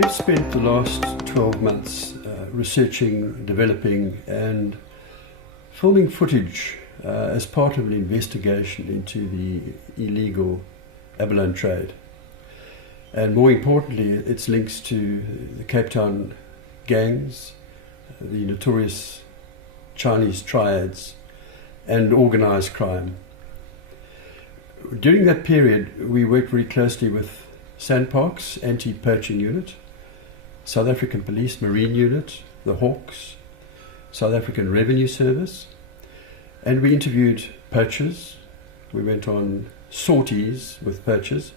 We've spent the last 12 months researching, developing and filming footage as part of an investigation into the illegal abalone trade. And more importantly, its links to the Cape Town gangs, the notorious Chinese triads and organised crime. During that period, we worked very closely with Sandparks Anti-Poaching Unit, South African Police Marine Unit, the Hawks, South African Revenue Service, and we interviewed poachers. We went on sorties with poachers,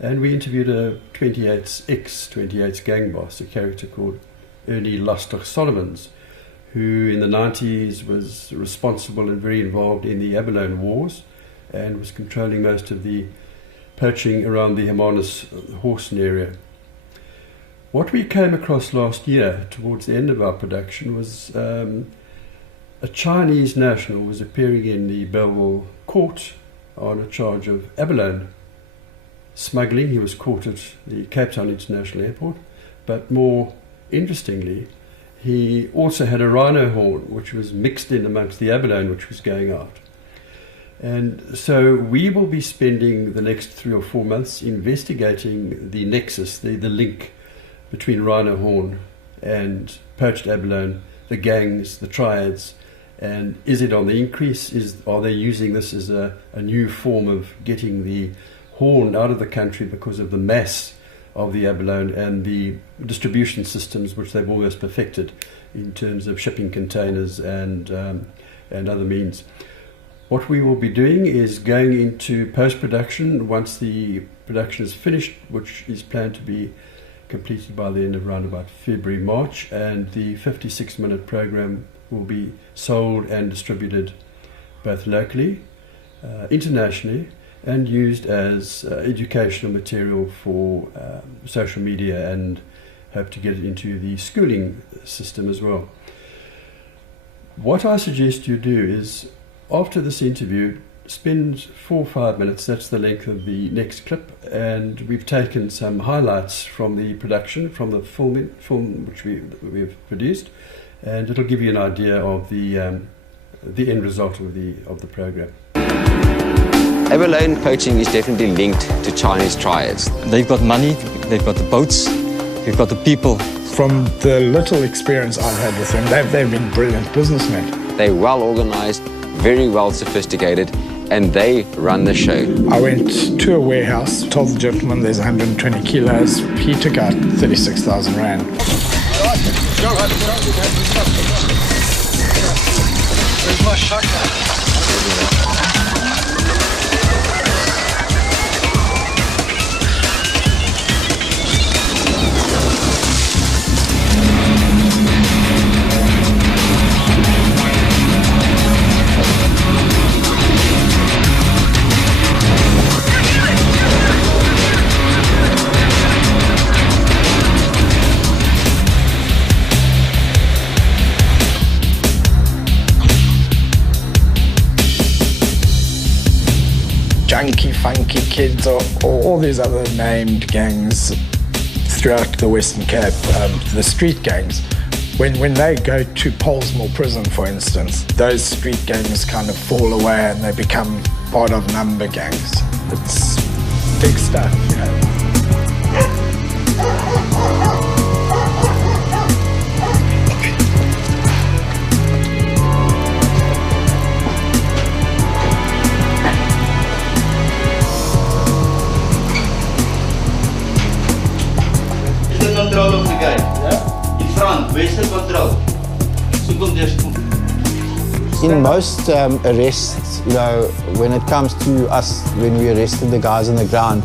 and we interviewed a 28's gang boss, a character called Ernie Lustig Solomons, who in the 90s was responsible and very involved in the abalone wars and was controlling most of the poaching around the Hermanus Horsen area. What we came across last year towards the end of our production was a Chinese national was appearing in the Belleville court on a charge of abalone smuggling. He was caught at the Cape Town International Airport, but more interestingly, he also had a rhino horn which was mixed in amongst the abalone which was going out. And so we will be spending the next 3 or 4 months investigating the nexus, the link between rhino horn and poached abalone, the gangs, the triads, and is it on the increase? Are they using this as a new form of getting the horn out of the country because of the mass of the abalone and the distribution systems which they've almost perfected in terms of shipping containers and other means? What we will be doing is going into post-production once the production is finished, which is planned to be completed by the end of around about February, March, and the 56-minute program will be sold and distributed both locally, internationally, and used as educational material for social media, and hope to get it into the schooling system as well. What I suggest you do is, after this interview, spend 4 or 5 minutes, that's the length of the next clip, and we've taken some highlights from the production, from the film which we've produced, and it'll give you an idea of the end result of the program. Abalone poaching is definitely linked to Chinese triads. They've got money, they've got the boats, they've got the people. From the little experience I've had with them, they've been brilliant businessmen. They're well organized, very well sophisticated, and they run the show. I went to a warehouse, told the gentleman there's 120 kilos. He took out 36,000 rand. Where's my shotgun? Junky, funky kids, or all these other named gangs throughout the Western Cape, the street gangs. When they go to Polesmore prison, for instance, those street gangs kind of fall away and they become part of number gangs. It's big stuff, you know. Control of the guy. Yeah? In front, where's the control? In most arrests, you know, when it comes to us, when we arrested the guys on the ground,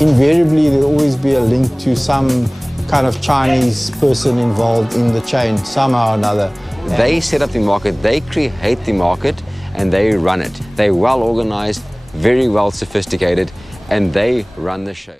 invariably there'll always be a link to some kind of Chinese person involved in the chain somehow or another. They set up the market, they create the market, and they run it. They're well organized, very well sophisticated, and they run the show.